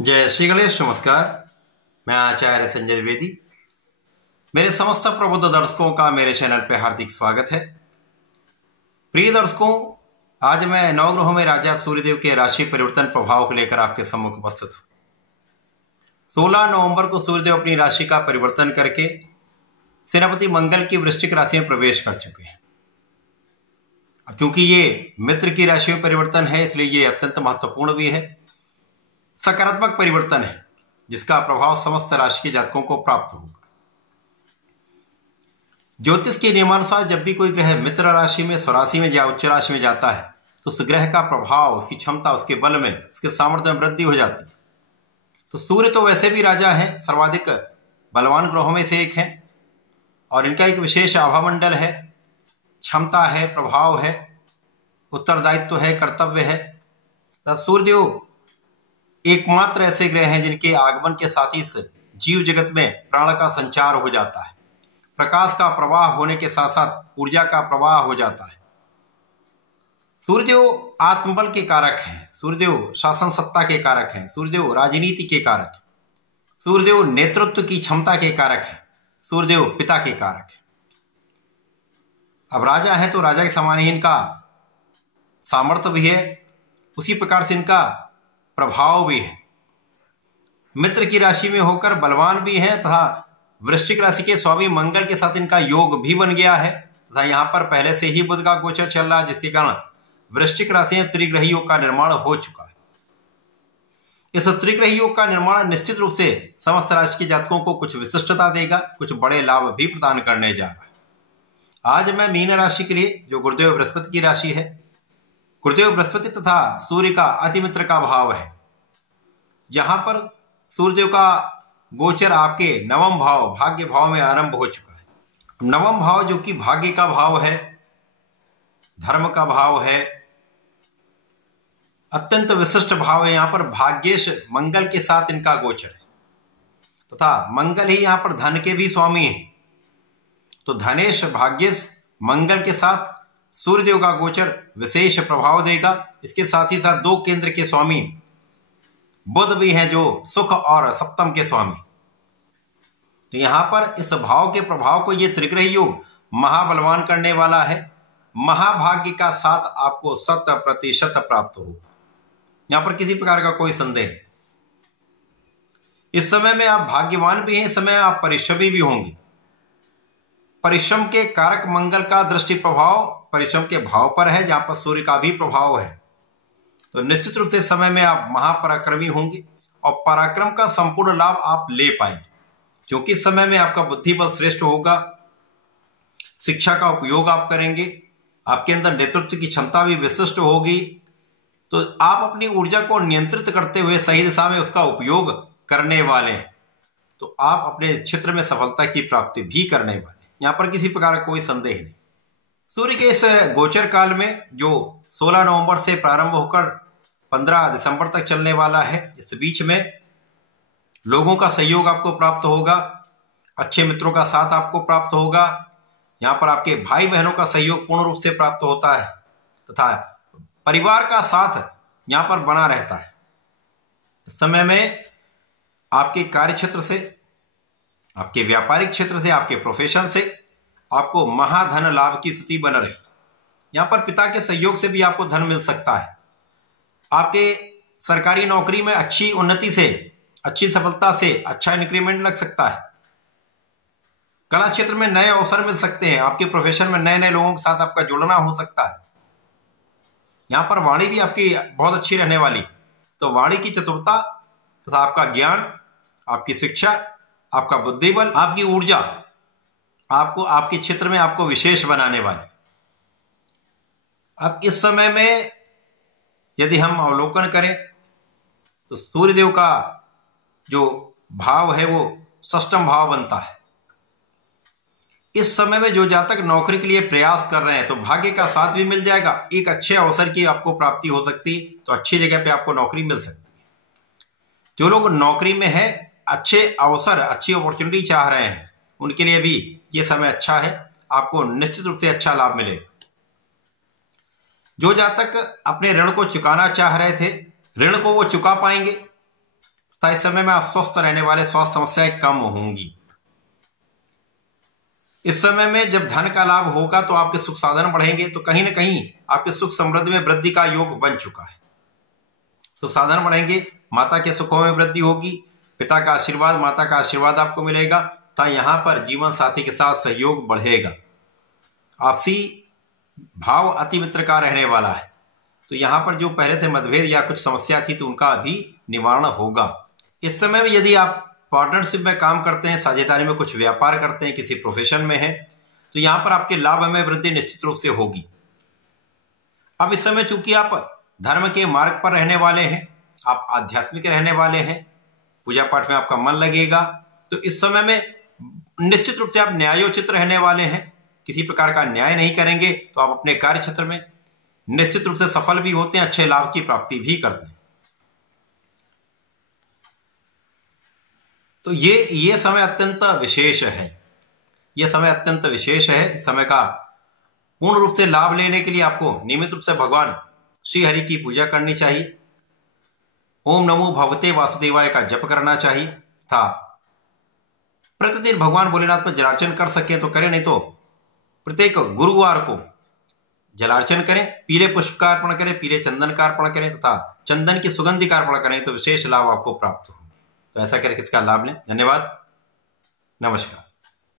जय श्री गणेश। नमस्कार। मैं आचार्य संजय द्विवेदी। मेरे समस्त प्रबुद्ध दर्शकों का मेरे चैनल पे हार्दिक स्वागत है। प्रिय दर्शकों, आज मैं नवग्रहों में राजा सूर्यदेव के राशि परिवर्तन प्रभाव को लेकर आपके सम्मुख उपस्थित हूं। 16 नवंबर को सूर्यदेव अपनी राशि का परिवर्तन करके सेनापति मंगल की वृश्चिक राशि में प्रवेश कर चुके हैं। अब क्योंकि ये मित्र की राशि में परिवर्तन है, इसलिए ये अत्यंत महत्वपूर्ण भी है। सकारात्मक परिवर्तन है जिसका प्रभाव समस्त राशि के जातकों को प्राप्त होगा। ज्योतिष के नियमानुसार जब भी कोई ग्रह मित्र राशि में, स्वराशि में या उच्च राशि में जाता है तो उस ग्रह का प्रभाव, उसकी क्षमता, उसके बल में, उसके सामर्थ्य में वृद्धि हो जाती है। तो सूर्य तो वैसे भी राजा है, सर्वाधिक बलवान ग्रहों में से एक है और इनका एक विशेष आभामंडल है, क्षमता है, प्रभाव है, उत्तरदायित्व है, कर्तव्य है। तब सूर्यदेव एकमात्र ऐसे ग्रह हैं जिनके आगमन के साथ ही जीव जगत में प्राण का संचार हो जाता है, प्रकाश का प्रवाह होने के साथ साथ ऊर्जा का प्रवाह हो जाता है। सूर्यदेव आत्मबल के कारक हैं, सूर्यदेव शासन सत्ता के कारक हैं, सूर्यदेव राजनीति के कारक हैं, सूर्यदेव नेतृत्व की क्षमता के कारक हैं, सूर्यदेव पिता के कारक हैं। अब राजा है तो राजा के समान ही इनका सामर्थ्य भी है, उसी प्रकार से इनका प्रभाव भी है। मित्र की राशि में होकर बलवान भी है तथा वृश्चिक राशि के स्वामी मंगल के साथ इनका योग भी बन गया है तथा यहां पर पहले से ही बुध का गोचर चल रहा है, जिसके कारण वृश्चिक राशि में त्रिग्रह योग का निर्माण हो चुका है। इस त्रिग्रह योग का निर्माण निश्चित रूप से समस्त राशि के जातकों को कुछ विशिष्टता देगा, कुछ बड़े लाभ भी प्रदान करने जा रहा है। आज मैं मीन राशि के लिए, जो गुरुदेव बृहस्पति की राशि है, गुरुदेव बृहस्पति तथा सूर्य का अतिमित्र का भाव है, जहां पर सूर्यदेव का गोचर आपके नवम भाव, भाग्य भाव में आरंभ हो चुका है। नवम भाव जो कि भाग्य का भाव है, धर्म का भाव है, अत्यंत विशिष्ट भाव है। यहां पर भाग्येश मंगल के साथ इनका गोचर है तथा मंगल ही यहां पर धन के भी स्वामी है। तो धनेश भाग्येश मंगल के साथ सूर्यदेव का गोचर विशेष प्रभाव देगा। इसके साथ ही साथ दो केंद्र के स्वामी बुध भी हैं, जो सुख और सप्तम के स्वामी। तो यहां पर इस भाव के प्रभाव को, ये त्रिग्रह योग महाबलवान करने वाला है। महाभाग्य का साथ आपको 100% प्राप्त होगा, यहां पर किसी प्रकार का कोई संदेह नहीं। इस समय में आप भाग्यवान भी हैं, इस समय आप परिश्रमी भी होंगे। परिश्रम के कारक मंगल का दृष्टि प्रभाव परिश्रम के भाव पर है, जहां पर सूर्य का भी प्रभाव है। तो निश्चित रूप से समय में आप महापराक्रमी होंगे और पराक्रम का संपूर्ण लाभ आप ले पाएंगे, क्योंकि इस समय में आपका बुद्धि बल श्रेष्ठ होगा, शिक्षा का उपयोग आप करेंगे, आपके अंदर नेतृत्व की क्षमता भी विशिष्ट होगी। तो आप अपनी ऊर्जा को नियंत्रित करते हुए सही दिशा में उसका उपयोग करने वाले हैं। तो आप अपने क्षेत्र में सफलता की प्राप्ति भी करने वाले हैं, यहां पर किसी प्रकार का कोई संदेह नहीं। सूर्य के इस गोचर काल में, जो 16 नवंबर से प्रारंभ होकर 15 दिसंबर तक चलने वाला है, इस बीच में लोगों का सहयोग आपको प्राप्त होगा, अच्छे मित्रों का साथ आपको प्राप्त होगा। यहां पर आपके भाई बहनों का सहयोग पूर्ण रूप से प्राप्त होता है तथा परिवार का साथ यहां पर बना रहता है। इस समय में आपके कार्य क्षेत्र से, आपके व्यापारिक क्षेत्र से, आपके प्रोफेशन से आपको महाधन लाभ की स्थिति बन रही। यहां पर पिता के सहयोग से भी आपको धन मिल सकता है। आपके सरकारी नौकरी में अच्छी उन्नति से, अच्छी सफलता से अच्छा इंक्रीमेंट लग सकता है। कला क्षेत्र में नए अवसर मिल सकते हैं, आपके प्रोफेशन में नए नए लोगों के साथ आपका जुड़ना हो सकता है। यहां पर वाणी भी आपकी बहुत अच्छी रहने वाली। तो वाणी की चतुरता तथा आपका ज्ञान, आपकी शिक्षा, आपका बुद्धिबल, आपकी ऊर्जा आपको आपके क्षेत्र में आपको विशेष बनाने वाली। अब इस समय में यदि हम अवलोकन करें तो सूर्यदेव का जो भाव है वो षष्ठम भाव बनता है। इस समय में जो जातक नौकरी के लिए प्रयास कर रहे हैं तो भाग्य का साथ भी मिल जाएगा, एक अच्छे अवसर की आपको प्राप्ति हो सकती है, तो अच्छी जगह पे आपको नौकरी मिल सकती है। जो लोग नौकरी में है, अच्छे अवसर, अच्छी अपॉर्चुनिटी चाह रहे हैं, उनके लिए भी ये समय अच्छा है, आपको निश्चित रूप से अच्छा लाभ मिलेगा। जो जातक अपने ऋण को चुकाना चाह रहे थे, ऋण को वो चुका पाएंगे। तथा इस समय में आप स्वस्थ रहने वाले स्वास्थ्य समस्याएं कम होंगी। इस समय में जब धन का लाभ होगा तो आपके सुख साधन बढ़ेंगे, तो कहीं ना कहीं आपके सुख समृद्धि में वृद्धि का योग बन चुका है। सुख साधन बढ़ेंगे, माता के सुखों में वृद्धि होगी, पिता का आशीर्वाद, माता का आशीर्वाद आपको मिलेगा, तथा यहाँ पर जीवन साथी के साथ सहयोग बढ़ेगा। आपसी भाव अति मित्र का रहने वाला है, तो यहाँ पर जो पहले से मतभेद या कुछ समस्या थी तो उनका भी निवारण होगा। इस समय में यदि आप पार्टनरशिप में काम करते हैं, साझेदारी में कुछ व्यापार करते हैं, किसी प्रोफेशन में है, तो यहाँ पर आपके लाभ में वृद्धि निश्चित रूप से होगी। अब इस समय चूंकि आप धर्म के मार्ग पर रहने वाले हैं, आप आध्यात्मिक रहने वाले हैं, पूजा पाठ में आपका मन लगेगा, तो इस समय में निश्चित रूप से आप न्यायोचित रहने वाले हैं। किसी प्रकार का अन्याय नहीं करेंगे तो आप अपने कार्य क्षेत्र में निश्चित रूप से सफल भी होते हैं, अच्छे लाभ की प्राप्ति भी करते हैं। तो ये समय अत्यंत विशेष है, यह समय अत्यंत विशेष है। इस समय का पूर्ण रूप से लाभ लेने के लिए आपको नियमित रूप से भगवान श्री हरि की पूजा करनी चाहिए, ओम नमो भगवते वासुदेवाय का जप करना चाहिए, था प्रतिदिन भगवान भोलेनाथ पर जलार्चन कर सके तो करें, नहीं तो प्रत्येक गुरुवार को जलार्चन करें, पीले पुष्प का अर्पण करें, पीले चंदन का अर्पण करें तथा चंदन की सुगंधि का अर्पण करें, तो विशेष लाभ आपको प्राप्त हो। तो ऐसा करके इसका लाभ लें। धन्यवाद, नमस्कार।